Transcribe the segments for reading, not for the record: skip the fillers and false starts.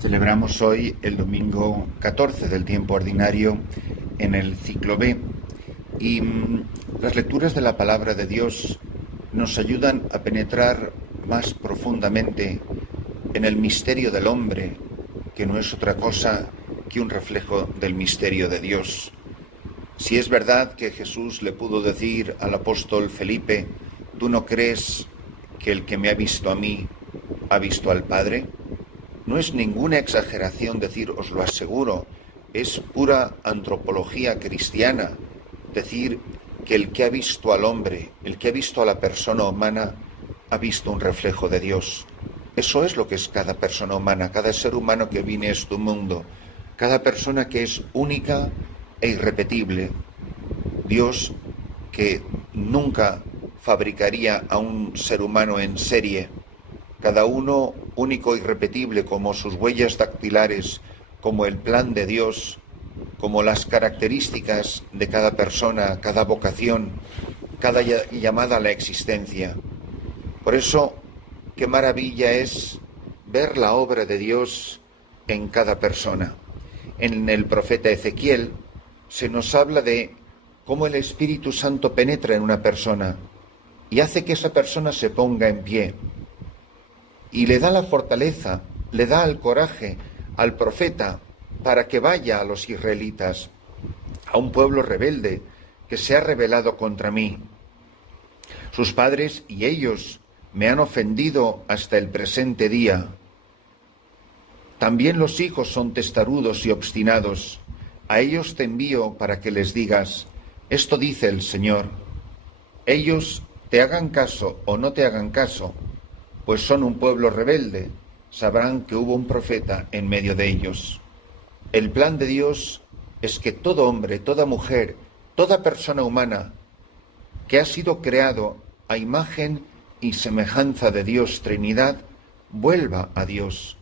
Celebramos hoy el domingo 14 del tiempo ordinario en el ciclo B y las lecturas de la palabra de Dios nos ayudan a penetrar más profundamente en el misterio del hombre, que no es otra cosa que un reflejo del misterio de Dios. Si es verdad que Jesús le pudo decir al apóstol Felipe: ¿tú no crees que el que me ha visto a mí ha visto al Padre? No es ninguna exageración decir, os lo aseguro, es pura antropología cristiana decir que el que ha visto al hombre, el que ha visto a la persona humana, ha visto un reflejo de Dios. Eso es lo que es cada persona humana, cada ser humano que viene a este mundo, cada persona que es única e irrepetible. Dios, que nunca fabricaría a un ser humano en serie, cada uno único e irrepetible, como sus huellas dactilares, como el plan de Dios, como las características de cada persona, cada vocación, cada llamada a la existencia. Por eso, qué maravilla es ver la obra de Dios en cada persona. En el profeta Ezequiel se nos habla de cómo el Espíritu Santo penetra en una persona y hace que esa persona se ponga en pie. Y le da la fortaleza, le da el coraje al profeta para que vaya a los israelitas, a un pueblo rebelde que se ha rebelado contra mí. Sus padres y ellos me han ofendido hasta el presente día. También los hijos son testarudos y obstinados. A ellos te envío para que les digas: esto dice el Señor. Ellos te hagan caso o no te hagan caso, pues son un pueblo rebelde, sabrán que hubo un profeta en medio de ellos. El plan de Dios es que todo hombre, toda mujer, toda persona humana que ha sido creado a imagen y semejanza de Dios Trinidad, vuelva a Dios,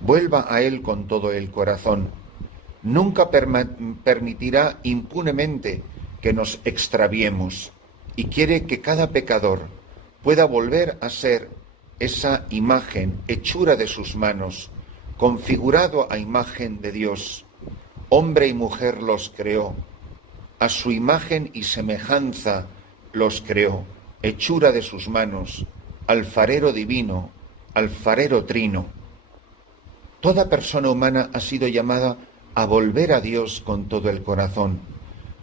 vuelva a Él con todo el corazón. Nunca permitirá impunemente que nos extraviemos y quiere que cada pecador pueda volver a ser esa imagen, hechura de sus manos, configurado a imagen de Dios. Hombre y mujer los creó, a su imagen y semejanza los creó, hechura de sus manos, alfarero divino, alfarero trino. Toda persona humana ha sido llamada a volver a Dios con todo el corazón.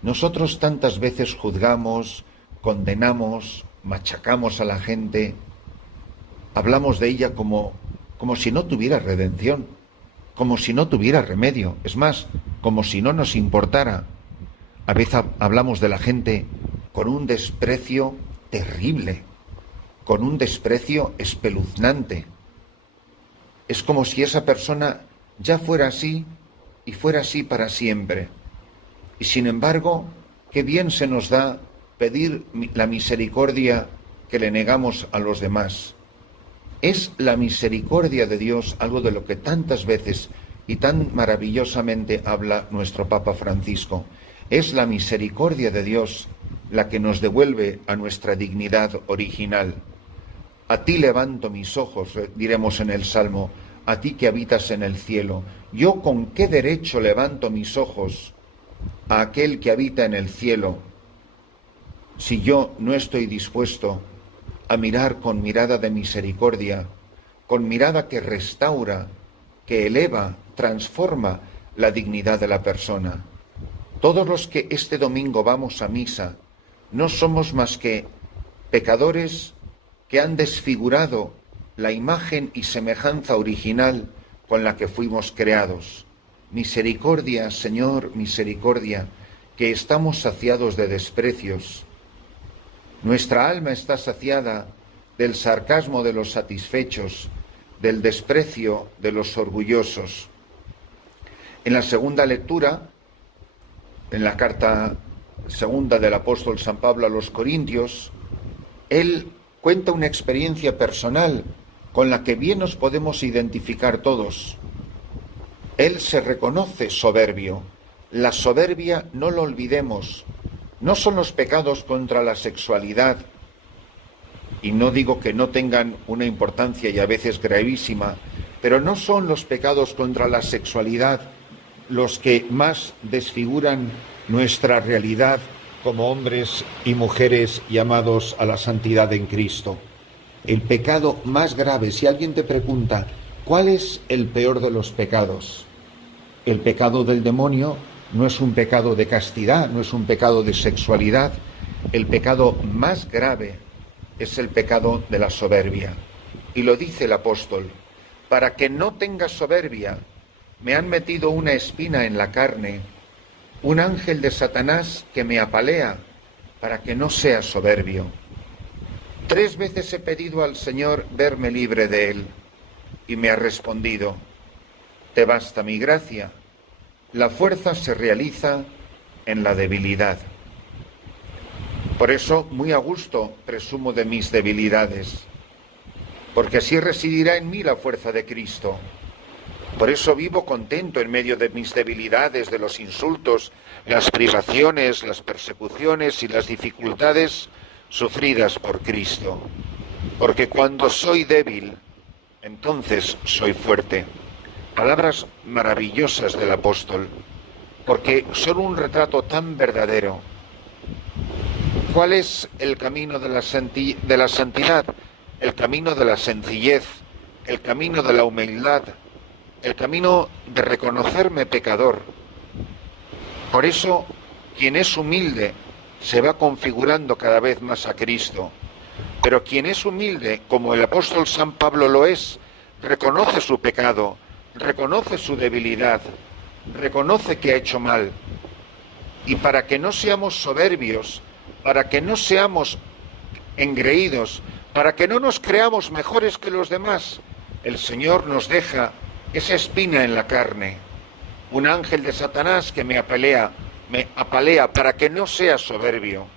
Nosotros tantas veces juzgamos, condenamos, machacamos a la gente, hablamos de ella como si no tuviera redención, como si no tuviera remedio, es más, como si no nos importara. A veces hablamos de la gente con un desprecio terrible, con un desprecio espeluznante. Es como si esa persona ya fuera así y fuera así para siempre. Y sin embargo, qué bien se nos da pedir la misericordia que le negamos a los demás. Es la misericordia de Dios algo de lo que tantas veces y tan maravillosamente habla nuestro Papa Francisco. Es la misericordia de Dios la que nos devuelve a nuestra dignidad original. A ti levanto mis ojos, diremos en el Salmo, a ti que habitas en el cielo. ¿Yo con qué derecho levanto mis ojos a aquel que habita en el cielo, si yo no estoy dispuesto a mirar con mirada de misericordia, con mirada que restaura, que eleva, transforma la dignidad de la persona? Todos los que este domingo vamos a misa no somos más que pecadores que han desfigurado la imagen y semejanza original con la que fuimos creados. Misericordia, Señor, misericordia, que estamos saciados de desprecios. Nuestra alma está saciada del sarcasmo de los satisfechos, del desprecio de los orgullosos. En la segunda lectura, en la carta segunda del apóstol San Pablo a los Corintios, él cuenta una experiencia personal con la que bien nos podemos identificar todos. Él se reconoce soberbio. La soberbia, no lo olvidemos, no son los pecados contra la sexualidad, y no digo que no tengan una importancia y a veces gravísima, Pero no son los pecados contra la sexualidad los que más desfiguran nuestra realidad como hombres y mujeres llamados a la santidad en Cristo. El pecado más grave, si alguien te pregunta, ¿cuál es el peor de los pecados? El pecado del demonio no es un pecado de castidad, no es un pecado de sexualidad. El pecado más grave es el pecado de la soberbia. Y lo dice el apóstol: para que no tenga soberbia, me han metido una espina en la carne, un ángel de Satanás que me apalea, para que no sea soberbio. 3 veces he pedido al Señor verme libre de él, y me ha respondido: te basta mi gracia, la fuerza se realiza en la debilidad. Por eso, muy a gusto presumo de mis debilidades, porque así residirá en mí la fuerza de Cristo. Por eso vivo contento en medio de mis debilidades, de los insultos, las privaciones, las persecuciones y las dificultades sufridas por Cristo. Porque cuando soy débil, entonces soy fuerte. Palabras maravillosas del apóstol, porque son un retrato tan verdadero. ¿Cuál es el camino de la santidad? El camino de la sencillez, el camino de la humildad, el camino de reconocerme pecador. Por eso, quien es humilde se va configurando cada vez más a Cristo. Pero quien es humilde, como el apóstol San Pablo lo es, reconoce su pecado, reconoce su debilidad, reconoce que ha hecho mal. Y para que no seamos soberbios, para que no seamos engreídos, para que no nos creamos mejores que los demás, el Señor nos deja esa espina en la carne, un ángel de Satanás que me apalea para que no sea soberbio.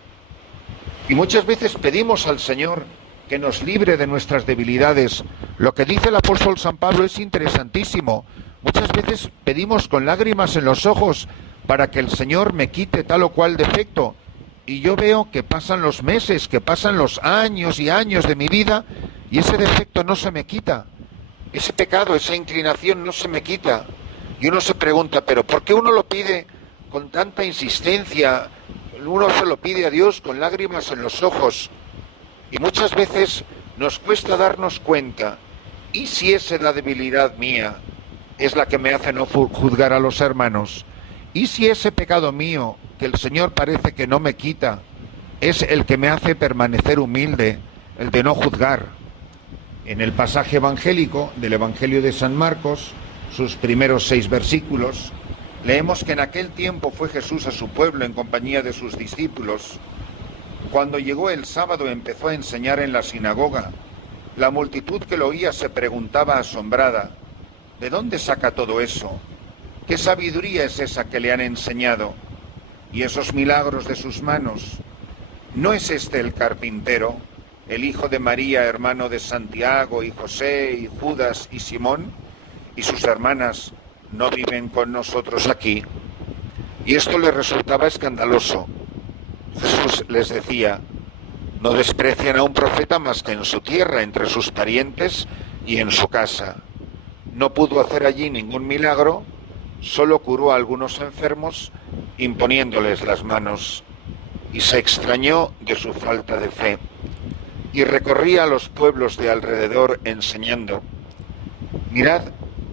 Y muchas veces pedimos al Señor que nos libre de nuestras debilidades. Lo que dice el apóstol San Pablo es interesantísimo. Muchas veces pedimos con lágrimas en los ojos para que el Señor me quite tal o cual defecto. Y yo veo que pasan los meses, que pasan los años y años de mi vida y ese defecto no se me quita. Ese pecado, esa inclinación no se me quita. Y uno se pregunta, ¿pero por qué uno lo pide con tanta insistencia? Uno se lo pide a Dios con lágrimas en los ojos. Y muchas veces nos cuesta darnos cuenta. ¿Y si esa es la debilidad mía? Es la que me hace no juzgar a los hermanos. ¿Y si ese pecado mío, que el Señor parece que no me quita, es el que me hace permanecer humilde, el de no juzgar? En el pasaje evangélico del Evangelio de San Marcos, sus primeros 6 versículos, leemos que en aquel tiempo fue Jesús a su pueblo en compañía de sus discípulos. Cuando llegó el sábado empezó a enseñar en la sinagoga. La multitud que lo oía se preguntaba asombrada: ¿de dónde saca todo eso? ¿Qué sabiduría es esa que le han enseñado? ¿Y esos milagros de sus manos? ¿No es este el carpintero, el hijo de María, hermano de Santiago y José y Judas y Simón? ¿Y sus hermanas no viven con nosotros aquí? Y esto les resultaba escandaloso. Jesús les decía: no desprecian a un profeta más que en su tierra, entre sus parientes y en su casa. No pudo hacer allí ningún milagro, solo curó a algunos enfermos imponiéndoles las manos, y se extrañó de su falta de fe. Y recorría los pueblos de alrededor enseñando. Mirad,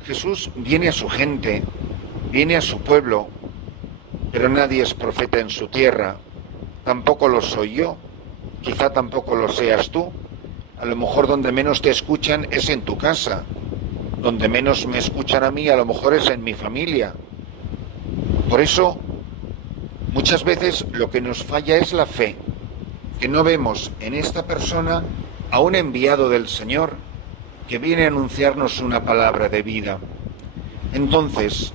Jesús viene a su gente, viene a su pueblo, pero nadie es profeta en su tierra. Tampoco lo soy yo, quizá tampoco lo seas tú. A lo mejor donde menos te escuchan es en tu casa. Donde menos me escuchan a mí a lo mejor es en mi familia. Por eso, muchas veces lo que nos falla es la fe, que no vemos en esta persona a un enviado del Señor que viene a anunciarnos una palabra de vida. Entonces,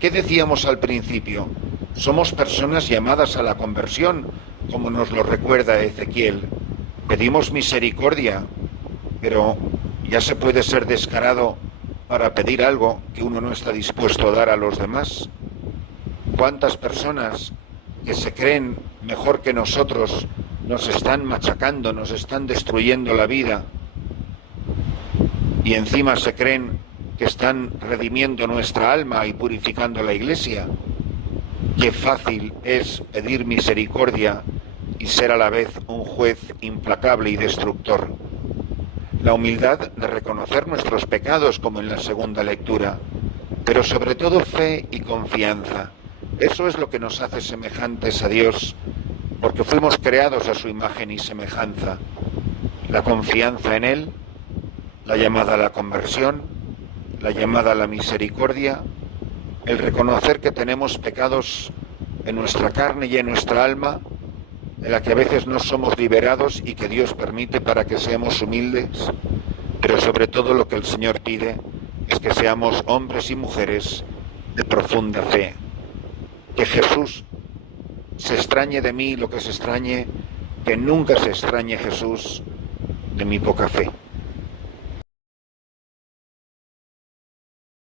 ¿qué decíamos al principio? Somos personas llamadas a la conversión, como nos lo recuerda Ezequiel. Pedimos misericordia, pero ya se puede ser descarado para pedir algo que uno no está dispuesto a dar a los demás. ¿Cuántas personas que se creen mejor que nosotros nos están machacando, nos están destruyendo la vida? Y encima se creen que están redimiendo nuestra alma y purificando la Iglesia. Qué fácil es pedir misericordia y ser a la vez un juez implacable y destructor. La humildad de reconocer nuestros pecados, como en la segunda lectura, pero sobre todo fe y confianza. Eso es lo que nos hace semejantes a Dios, porque fuimos creados a su imagen y semejanza. La confianza en Él, la llamada a la conversión, la llamada a la misericordia, el reconocer que tenemos pecados en nuestra carne y en nuestra alma, de la que a veces no somos liberados y que Dios permite para que seamos humildes, pero sobre todo lo que el Señor pide es que seamos hombres y mujeres de profunda fe. Que Jesús se extrañe de mí lo que se extrañe, que nunca se extrañe Jesús de mi poca fe.